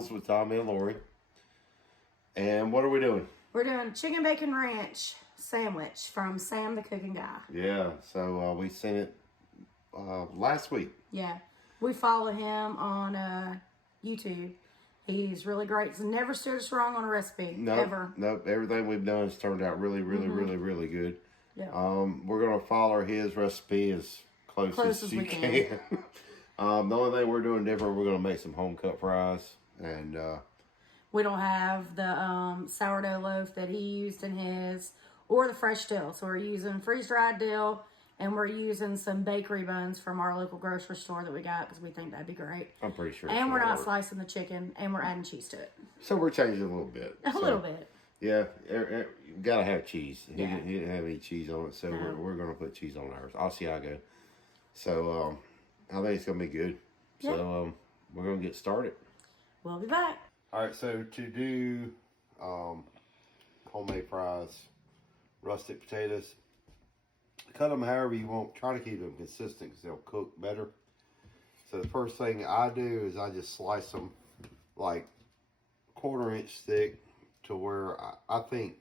Travels with Tommy and Lori. And what are we doing? We're doing chicken bacon ranch sandwich from Sam the Cooking Guy. Yeah, so we seen it last week. Yeah, we follow him on YouTube. He's really great. He's never stood us wrong on a recipe, ever. Nope, everything we've done has turned out really, really good. Yeah. We're going to follow his recipe as close as you can. The only thing we're doing different, we're going to make some home-cut fries. And we don't have the sourdough loaf that he used in his, or the fresh dill. So we're using freeze-dried dill, and we're using some bakery buns from our local grocery store that we got because we think that'd be great. I'm pretty sure. And we're not slicing the chicken, and we're adding cheese to it. So we're changing a little bit. A little bit. Yeah, you gotta have cheese. He didn't have any cheese on it, so we're gonna put cheese on ours. Asiago. So I think it's gonna be good. Yeah. So we're gonna get started. We'll be back. All right. So to do homemade fries, rustic potatoes. Cut them however you want. Try to keep them consistent because they'll cook better. So the first thing I do is I just slice them like 1/4 inch thick to where I think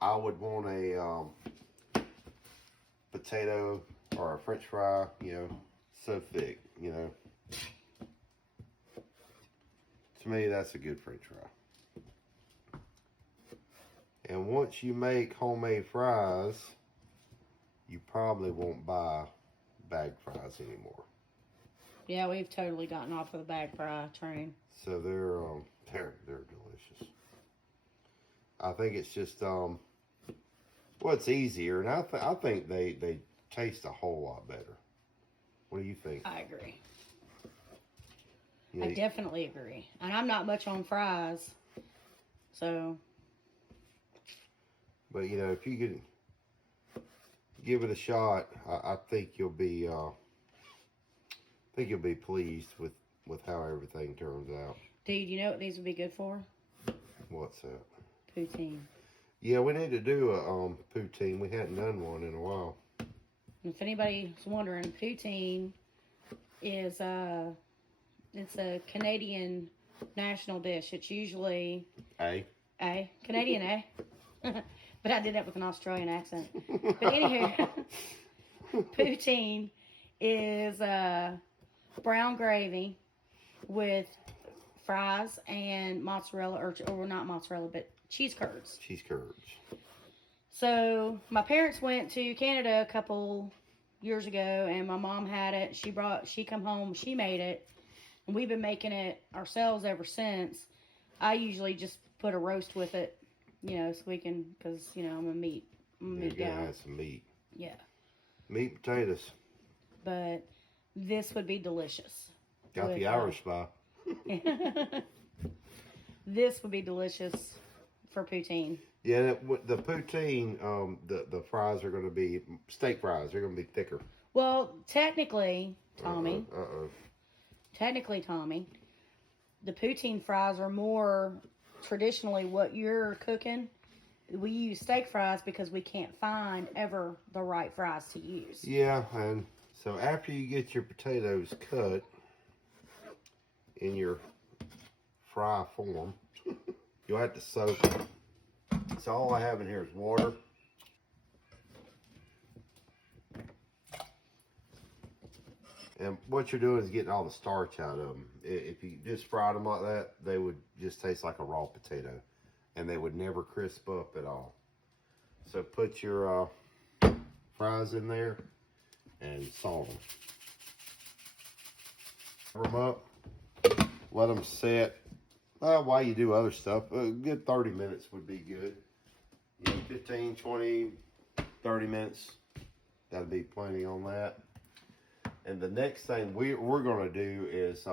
I would want a potato or a french fry, so thick, To me, that's a good french fry. And once you make homemade fries, you probably won't buy bag fries anymore. Yeah, we've totally gotten off of the bag fry train. So they're delicious. I think it's just it's easier, and I think they taste a whole lot better. What do you think? I agree. I definitely agree, and I'm not much on fries, so. But if you could give it a shot, I think you'll be pleased with how everything turns out. Dude, you know what these would be good for? What's that? Poutine. Yeah, we need to do a poutine. We hadn't done one in a while. If anybody's wondering, poutine is it's a Canadian national dish. It's usually Canadian, but I did that with an Australian accent. But anywho, poutine is brown gravy with fries and mozzarella, or not mozzarella, but cheese curds. Cheese curds. So my parents went to Canada a couple years ago, and my mom had it. She come home, she made it, and we've been making it ourselves ever since. I usually just put a roast with it, so we can, because I'm a meat gal. You gotta have some meat. Yeah. Meat and potatoes. But this would be delicious. Got the Irish pie. This would be delicious for poutine. Yeah, the poutine, the fries are going to be steak fries. They're going to be thicker. Well, technically, Tommy. Technically, Tommy, the poutine fries are more traditionally what you're cooking. We use steak fries because we can't find ever the right fries to use. Yeah, and so after you get your potatoes cut in your fry form, you'll have to soak them. So all I have in here is water. And what you're doing is getting all the starch out of them. If you just fried them like that, they would just taste like a raw potato. And they would never crisp up at all. So put your fries in there and salt them. Cover them up. Let them set. While you do other stuff, a good 30 minutes would be good. 15, 20, 30 minutes. That'd be plenty on that. And the next thing we're going to do is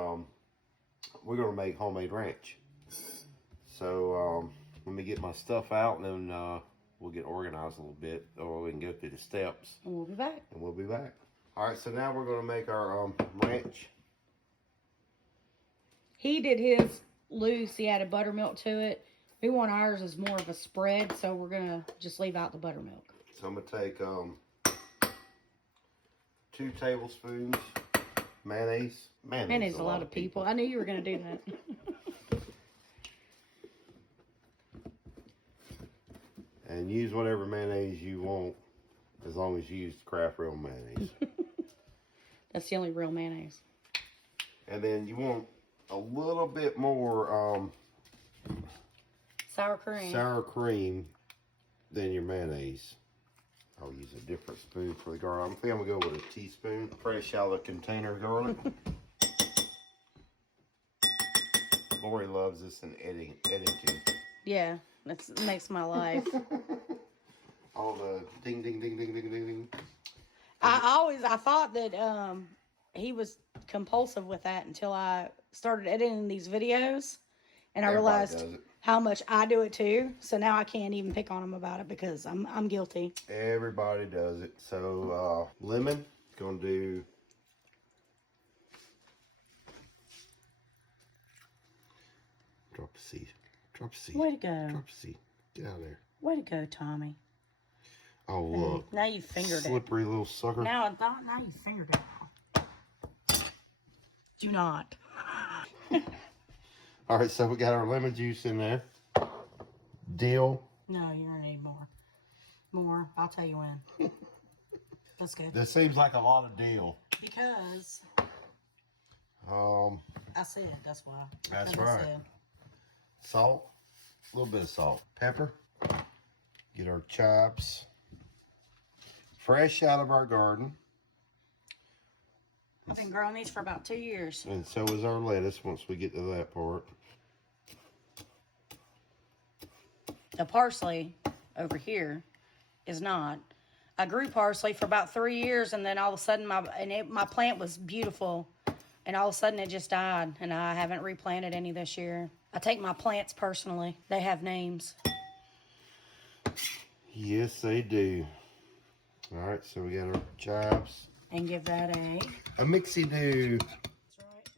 we're going to make homemade ranch. So let me get my stuff out, and then we'll get organized a little bit, or we can go through the steps. And we'll be back. All right, so now we're going to make our ranch. He did his loose. He added buttermilk to it. We want ours as more of a spread, so we're going to just leave out the buttermilk. So I'm going to take 2 tablespoons mayonnaise. Mayonnaise a lot of people. I knew you were going to do that. And use whatever mayonnaise you want, as long as you use the Kraft real mayonnaise. That's the only real mayonnaise. And then you want a little bit more sour cream than your mayonnaise. I'll use a different spoon for the garlic. I think I'm gonna go with a teaspoon fresh out of the container garlic. Lori loves this in editing. Yeah, that makes my life. All the ding, ding, ding, ding, ding, ding, ding. I thought that he was compulsive with that until I started editing these videos, and I realized how much I do it too. So now I can't even pick on him about it because I'm guilty. Everybody does it. So lemon, gonna do drop a seed. Drop a seed. Way to go. Drop a seed. Get out of there. Way to go, Tommy. Oh, look. Now you fingered Slippery little sucker. Now you fingered it. Do not. All right, so we got our lemon juice in there. Dill. No, you're going to need more. More. I'll tell you when. That's good. That seems like a lot of dill. Because I said, that's why. That's right. Salt. A little bit of salt. Pepper. Get our chives. Fresh out of our garden. I've been growing these for about 2 years. And so is our lettuce once we get to that part. The parsley over here is not. I grew parsley for about 3 years, and then all of a sudden my plant was beautiful, and all of a sudden it just died, and I haven't replanted any this year. I take my plants personally. They have names. Yes, they do. All right, so we got our chives. And give that a mixy-do. That's right.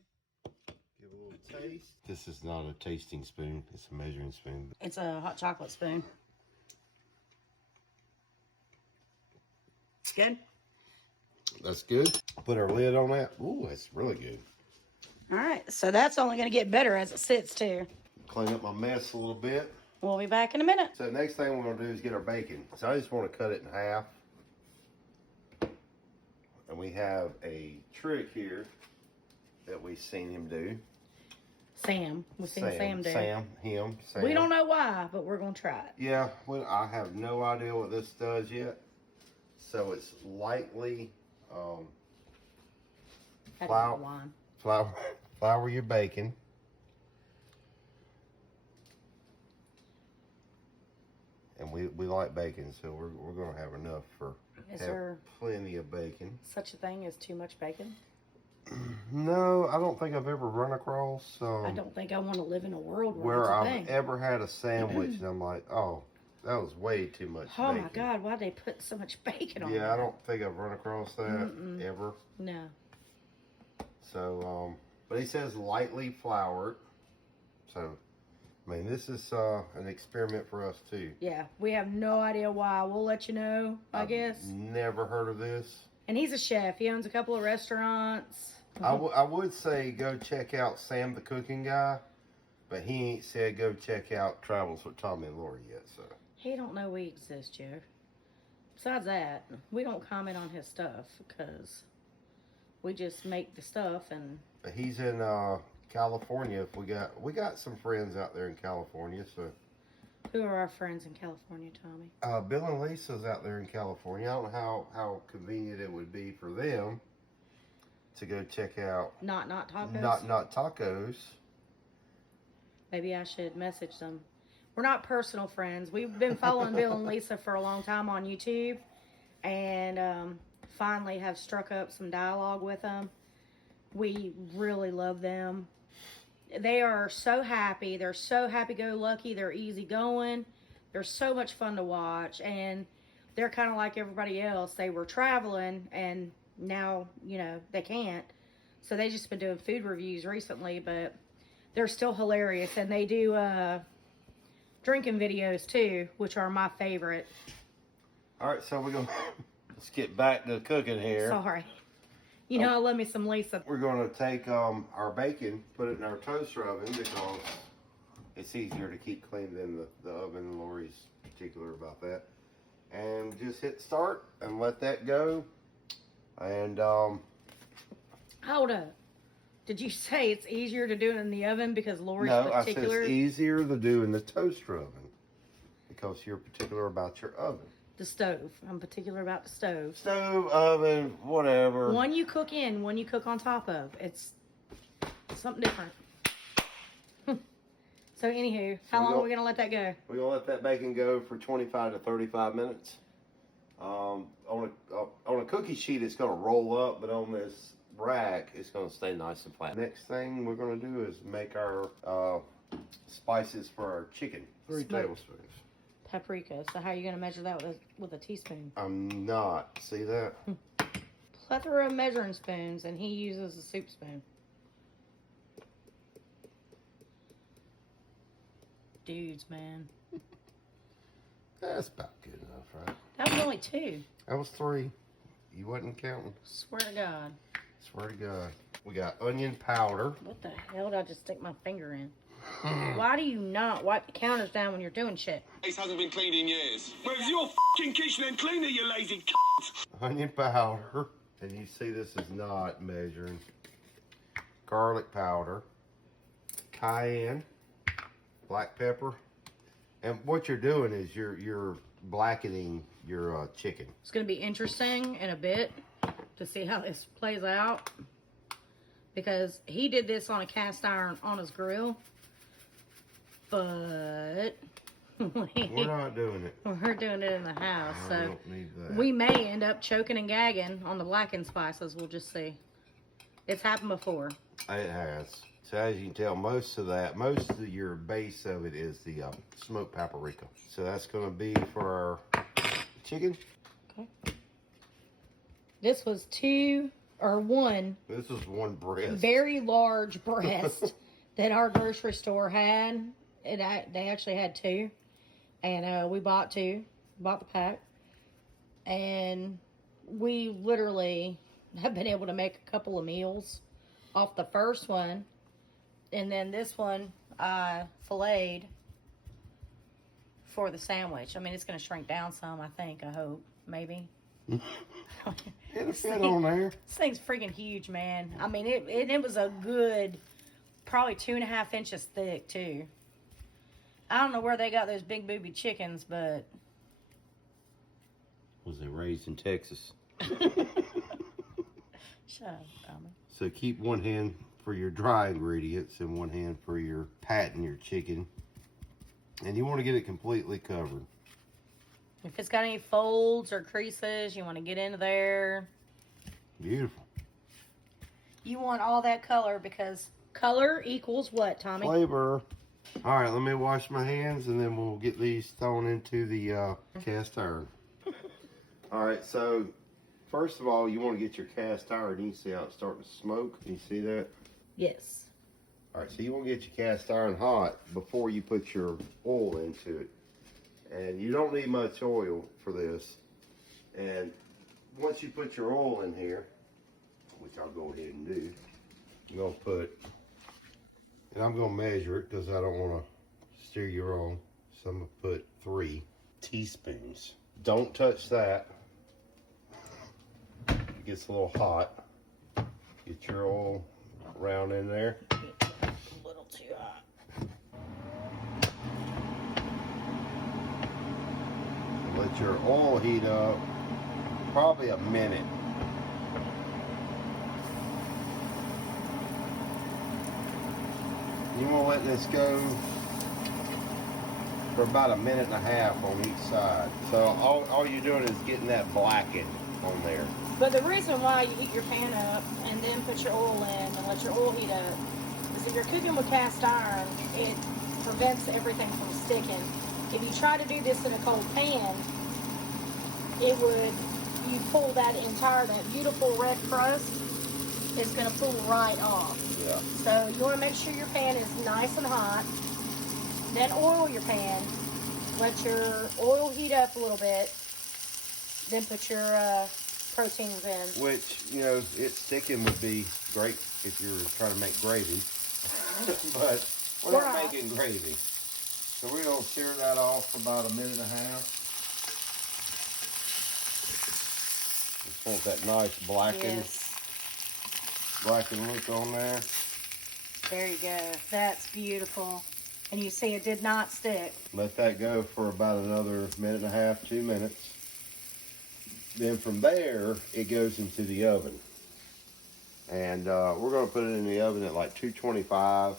Give a little taste. This is not a tasting spoon. It's a measuring spoon. It's a hot chocolate spoon. Good? That's good. Put our lid on that. Ooh, that's really good. All right, so that's only going to get better as it sits, too. Clean up my mess a little bit. We'll be back in a minute. So next thing we're going to do is get our bacon. So I just want to cut it in half. And we have a trick here that we've seen him do. Sam. We've seen Sam do. Sam. We don't know why, but we're going to try it. Yeah, well, I have no idea what this does yet. So it's lightly flour your bacon. And we like bacon, so we're going to have enough for plenty of bacon. Such a thing as too much bacon? No, I don't think I've ever run across. I don't think I want to live in a world where I've ever had a sandwich and I'm like, oh, that was way too much bacon. Oh my God, why'd they put so much bacon on Yeah, I don't think I've run across that ever. No. So, but he says lightly floured. So, I mean, this is an experiment for us too. Yeah, we have no idea why. We'll let you know, I guess. Never heard of this. And he's a chef. He owns a couple of restaurants. I would say go check out Sam the Cooking Guy, but he ain't said go check out Travels with Tommy and Lori yet, so. He don't know we exist, Joe. Besides that, we don't comment on his stuff because we just make the stuff and. But he's in California. We got some friends out there in California, so. Who are our friends in California, Tommy? Bill and Lisa's out there in California. I don't know how convenient it would be for them to go check out Not Tacos. Not Tacos. Maybe I should message them. We're not personal friends. We've been following Bill and Lisa for a long time on YouTube, and finally have struck up some dialogue with them. We really love them. They are so happy. They're so happy-go-lucky. They're easygoing. They're so much fun to watch, and they're kind of like everybody else. They were traveling, and now, they can't. So they just been doing food reviews recently, but they're still hilarious, and they do drinking videos too, which are my favorite. All right, so let's get back to cooking here. Sorry. You know, I love me some Lisa. We're going to take our bacon, put it in our toaster oven because it's easier to keep clean than the oven. Lori's particular about that. And just hit start and let that go. And Hold up. Did you say it's easier to do it in the oven because Lori's no, particular? I said it's easier to do in the toaster oven because you're particular about your oven. The stove. I'm particular about the stove. Stove, oven, whatever. One you cook in, one you cook on top of. It's something different. So anywho, how long are we going to let that go? We're going to let that bacon go for 25 to 35 minutes. On a cookie sheet, it's going to roll up, but on this rack, it's going to stay nice and flat. Next thing we're going to do is make our spices for our chicken. 3 tablespoons. Paprika. So how are you going to measure that with a teaspoon? I'm not. See that? Plethora of measuring spoons, and he uses a soup spoon. Dudes, man. That's about good enough, right? That was only 2. That was 3. You wasn't counting. Swear to God. Swear to God. We got onion powder. What the hell did I just stick my finger in? Why do you not wipe the counters down when you're doing shit? This hasn't been cleaned in years. Where's your f***ing kitchen and cleaner, you lazy c***? Onion powder. And you see this is not measuring. Garlic powder. Cayenne. Black pepper. And what you're doing is you're blackening your chicken. It's going to be interesting in a bit to see how this plays out. Because he did this on a cast iron on his grill. But we're not doing it. We're doing it in the house. I So don't need that. we may end up choking and gagging on the blackened spices. We'll just see. It's happened before. It has. So as you can tell, most of your base of it is the smoked paprika. So that's going to be for our chicken. Okay. This was 2 or 1. This is 1 breast. Very large breast that our grocery store had. They actually had 2. And we bought 2. Bought the pack. And we literally have been able to make a couple of meals off the first one. And then this one I filleted for the sandwich. I mean, it's going to shrink down some, I think. I hope. Maybe. It'll fit on there. This thing's freaking huge, man. I mean, it was a good, probably 2.5 inches thick, too. I don't know where they got those big booby chickens, but... Was it raised in Texas? Shut up, dummy. So keep one hand for your dry ingredients and one hand for your patting your chicken. And you want to get it completely covered. If it's got any folds or creases, you want to get into there. Beautiful. You want all that color because color equals what, Tommy? Flavor. All right, let me wash my hands and then we'll get these thrown into the cast iron. All right, so first of all, you want to get your cast iron. You see how it's starting to smoke? You see that? Yes. All right, so you want to get your cast iron hot before you put your oil into it. And you don't need much oil for this. And once you put your oil in here, which I'll go ahead and do, I'm going to put, and I'm going to measure it because I don't want to steer you wrong. So I'm going to put 3 teaspoons. Don't touch that. It gets a little hot. Get your oil around in there. A little too hot. Let your oil heat up probably a minute. You want to let this go for about a minute and a half on each side. So all you're doing is getting that blackened on there. But the reason why you heat your pan up and then put your oil in and let your oil heat up is if you're cooking with cast iron, it prevents everything from sticking. If you try to do this in a cold pan, you pull that beautiful red crust is going to pull right off. Yeah. So you want to make sure your pan is nice and hot. Then oil your pan. Let your oil heat up a little bit. Then put your proteins in. Which, you know, it sticking would be great if you're trying to make gravy. But we're not making gravy. So we're going to sear that off for about a minute and a half. Just want that nice blackened look on there. There you go. That's beautiful. And you see it did not stick. Let that go for about another minute and a half, 2 minutes. Then from there, it goes into the oven. And we're going to put it in the oven at like 225.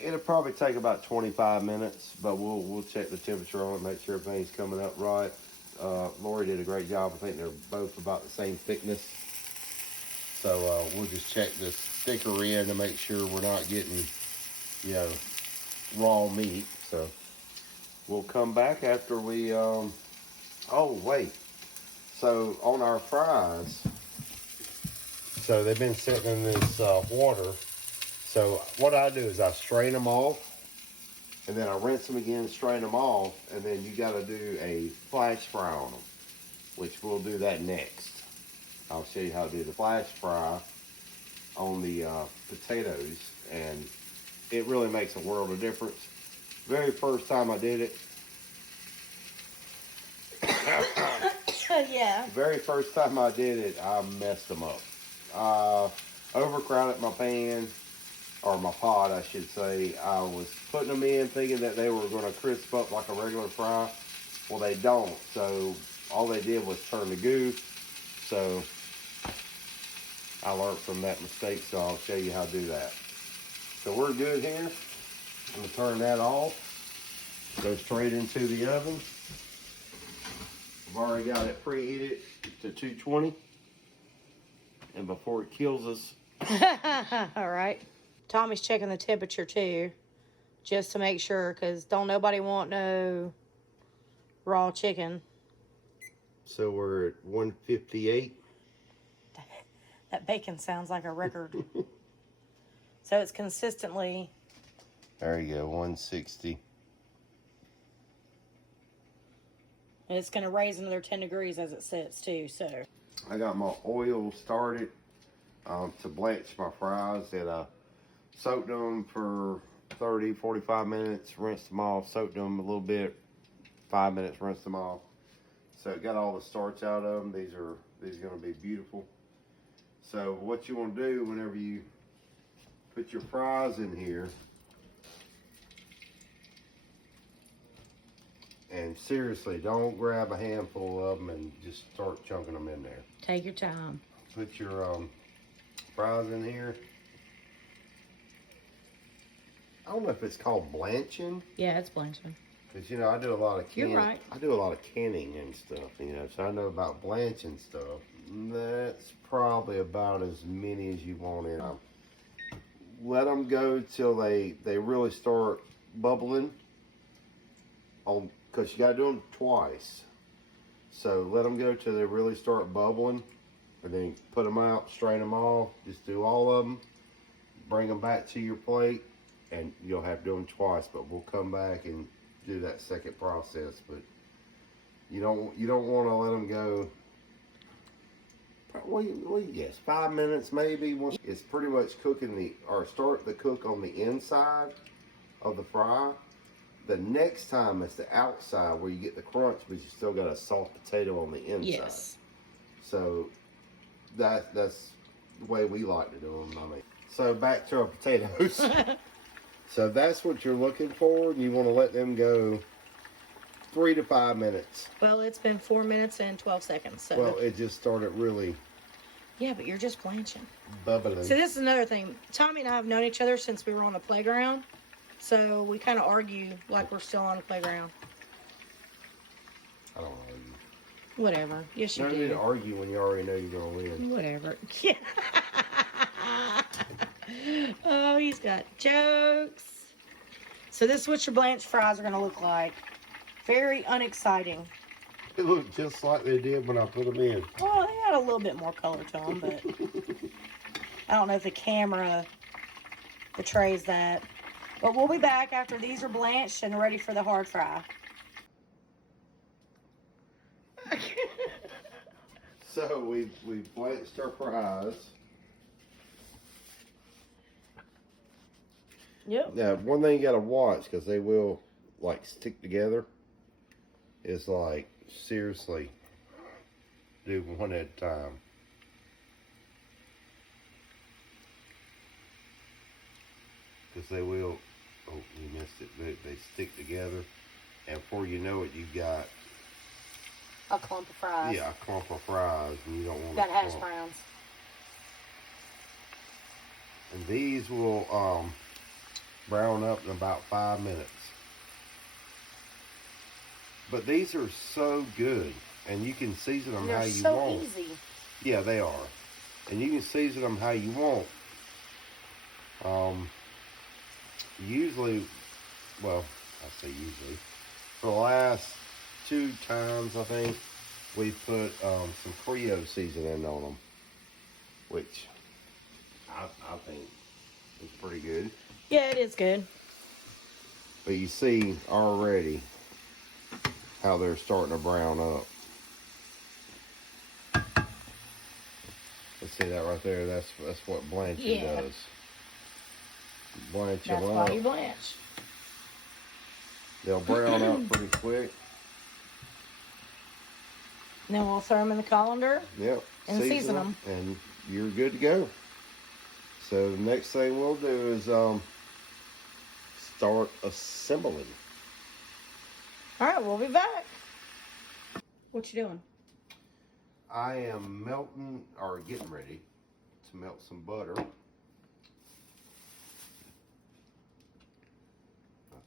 It'll probably take about 25 minutes, but we'll check the temperature on it, make sure everything's coming up right. Lori did a great job. I think they're both about the same thickness. So we'll just check this thicker end to make sure we're not getting, you know, raw meat. So we'll come back after we, oh wait. So on our fries, so they've been sitting in this water. So what I do is I strain them off, and then I rinse them again, strain them off, and then you got to do a flash fry on them, which we'll do that next. I'll show you how to do the flash fry on the potatoes, and it really makes a world of difference. Very first time I did it, Yeah. very first time I did it, I messed them up. Overcrowded my pan, or my pot, I should say. I was putting them in thinking that they were going to crisp up like a regular fry. Well, they don't. So all they did was turn to goo. So I learned from that mistake, so I'll show you how to do that. So we're good here. I'm going to turn that off. Go straight into the oven. I've already got it preheated to 220. And before it kills us. All right. Tommy's checking the temperature too, just to make sure, because don't nobody want no raw chicken. So we're at 158. That bacon sounds like a record. So it's consistently. There you go, 160. And it's going to raise another 10 degrees as it sits too, so. I got my oil started to blanch my fries, and I soaked them for 30, 45 minutes, rinsed them off, soaked them a little bit, 5 minutes, rinsed them off. So it got all the starch out of them. These are going to be beautiful. So what you want to do whenever you put your fries in here, and seriously, don't grab a handful of them and just start chunking them in there. Take your time. Put your fries in here. I don't know if it's called blanching. Yeah, it's blanching. Because, you know, I do a lot of canning. You're right. I do a lot of canning and stuff, you know, so I know about blanching stuff. That's probably about as many as you want in. Let them go till they really start bubbling. Because you got to do them twice. So let them go till they really start bubbling. And then put them out, strain them off. Just do all of them. Bring them back to your plate. And you'll have to do them twice. But we'll come back and do that second process. But you don't want to let them go. What do you guess? 5 minutes maybe. It's pretty much cooking start the cook on the inside of the fry. The next time it's the outside where you get the crunch, but you still got a soft potato on the inside. Yes. So that's the way we like to do them. I mean, so back to our potatoes. So that's what you're looking for, and you want to let them go 3 to 5 minutes. Well, it's been 4 minutes and 12 seconds. So. Well, it just started really. Yeah, but you're just blanching. Bubbling. So this is another thing. Tommy and I have known each other since we were on the playground. So we kind of argue like we're still on the playground. I don't argue. Whatever. Yes, you No do. need to argue when you already know you're going to win. Whatever. Yeah. Oh, he's got jokes. So this is what your blanched fries are going to look like. Very unexciting. It looked just like they did when I put them in. Well, they had a little bit more color to them, but I don't know if the camera betrays that. But we'll be back after these are blanched and ready for the hard fry. So we blanched our fries. Yep. Now, one thing you gotta watch, because they will like stick together, is like seriously do one at a time. Because they will, oh, you missed it, they stick together, and before you know it, you've got, A clump of fries. yeah, a clump of fries, and you don't want Got to hash browns. And these will brown up in about 5 minutes. But these are so good, and you can season them how you want. They're so easy. Yeah, they are. And you can season them how you want. Usually, well, I say usually, for the last 2 times, I think, we put some Creole seasoning on them, which I think is pretty good. Yeah, it is good. But you see already how they're starting to brown up. Let's see that right there. That's what blanching does. Blanch That's them why up. you blanch. They'll brown up pretty quick. Then we'll throw them in the colander. Yep. And season them. And you're good to go. So the next thing we'll do is start assembling. All right, we'll be back. What you doing? I am melting, or getting ready to melt some butter. Not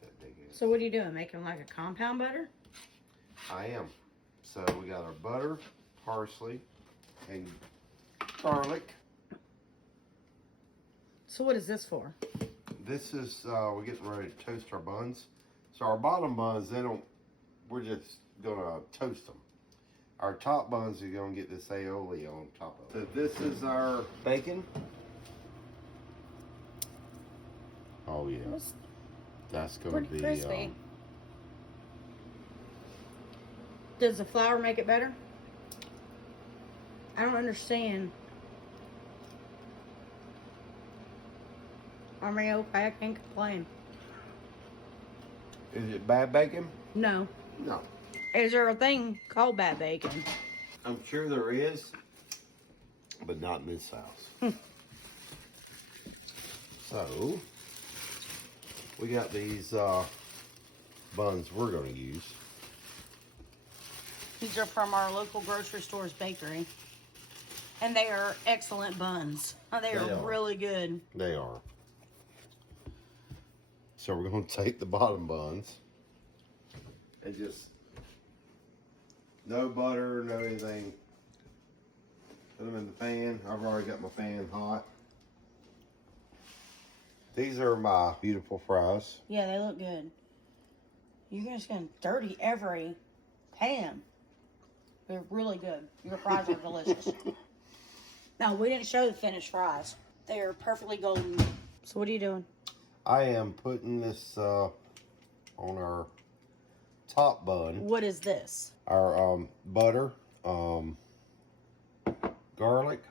that big. So what are you doing? Making like a compound butter? I am. So we got our butter, parsley, and garlic. So what is this for? This is, we're getting ready to toast our buns. So our bottom buns, we're just gonna toast them. Our top buns are gonna get this aioli on top of it. So this is our bacon. Oh yeah, that's gonna Pretty be crispy. Does the flour make it better? I don't understand. I mean, okay, I can't complain. Is it bad bacon? No. No. Is there a thing called bad bacon? I'm sure there is, but not in this house. So, we got these buns we're going to use. These are from our local grocery store's bakery. And they are excellent buns. They are really good. They are. So we're going to take the bottom buns and just, no butter, no anything. Put them in the pan. I've already got my pan hot. These are my beautiful fries. Yeah, they look good. You're just going to dirty every pan. They're really good. Your fries are delicious. No, we didn't show the finished fries. They are perfectly golden. So what are you doing? I am putting this on our top bun. What is this? Our butter, garlic,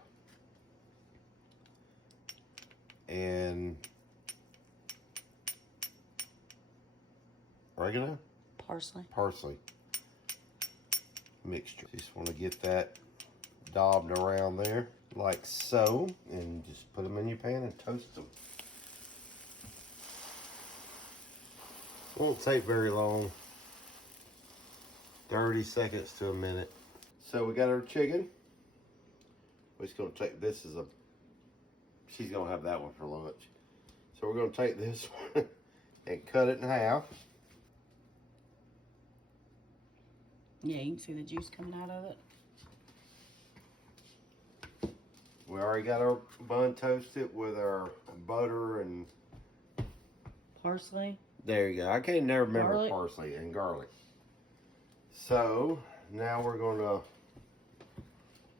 and oregano, parsley mixture. Just want to get that daubed around there like so, and just put them in your pan and toast them. Won't take very long, 30 seconds to a minute. So we got our chicken. We're just gonna take, this is she's gonna have that one for lunch. So we're gonna take this one and cut it in half. Yeah, you can see the juice coming out of it. We already got our bun toasted with our butter and Parsley. there you go. I can't never remember Garlic. parsley and garlic. So now we're gonna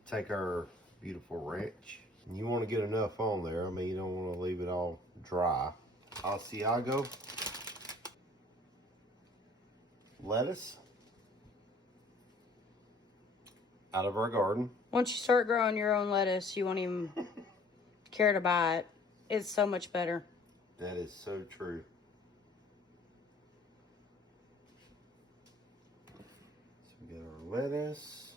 take our beautiful ranch. And you want to get enough on there. I mean, you don't want to leave it all dry. Asiago, lettuce, out of our garden. Once you start growing your own lettuce, you won't even care to buy it. It's so much better. That is so true. So we got our lettuce.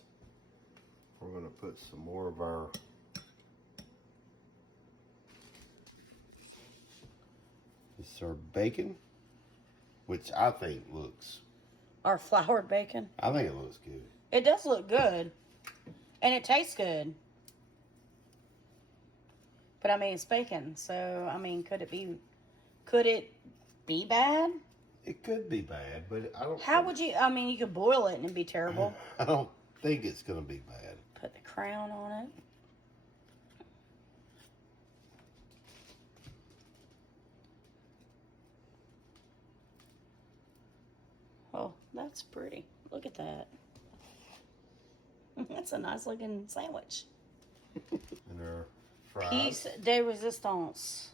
We're going to put some more of our this is our bacon, which I think looks. Our floured bacon. I think it looks good. It does look good. And it tastes good. But I mean, it's bacon. So, I mean, could it be bad? It could be bad, but I don't. How would you, I mean, you could boil it and it'd be terrible. I don't think it's going to be bad. Put the crown on it. Oh, that's pretty. Look at that. That's a nice looking sandwich. And our fries. Piece de resistance.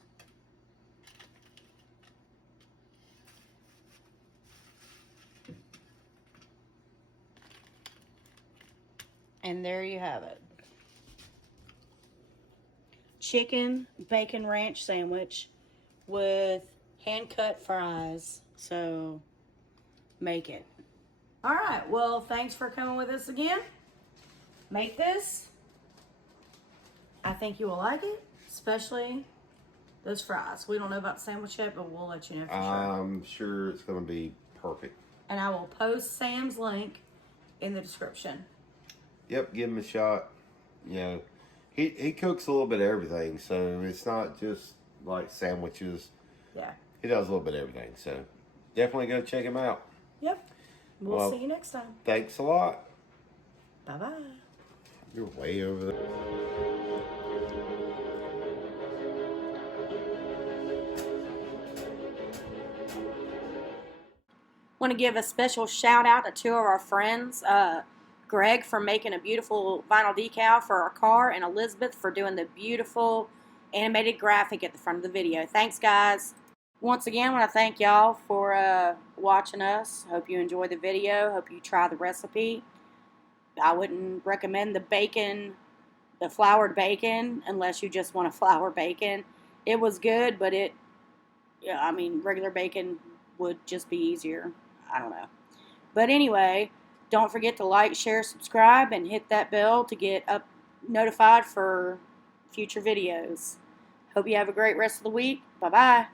And there you have it. Chicken bacon ranch sandwich with hand-cut fries. So, make it. All right. Well, thanks for coming with us again. Make this. I think you will like it, especially those fries. We don't know about the sandwich yet, but we'll let you know for sure. I'm sure it's going to be perfect. And I will post Sam's link in the description. Yep, give him a shot. You know, he cooks a little bit of everything, so it's not just like sandwiches. Yeah. He does a little bit of everything, so definitely go check him out. Yep. We'll see you next time. Thanks a lot. Bye-bye. You're way over there. Want to give a special shout out to two of our friends, Greg for making a beautiful vinyl decal for our car, and Elizabeth for doing the beautiful animated graphic at the front of the video. Thanks, guys. Once again, I want to thank y'all for watching us. Hope you enjoyed the video. Hope you try the recipe. I wouldn't recommend the floured bacon, unless you just want a flour bacon. It was good, but regular bacon would just be easier. I don't know. But anyway, don't forget to like, share, subscribe, and hit that bell to get notified for future videos. Hope you have a great rest of the week. Bye-bye.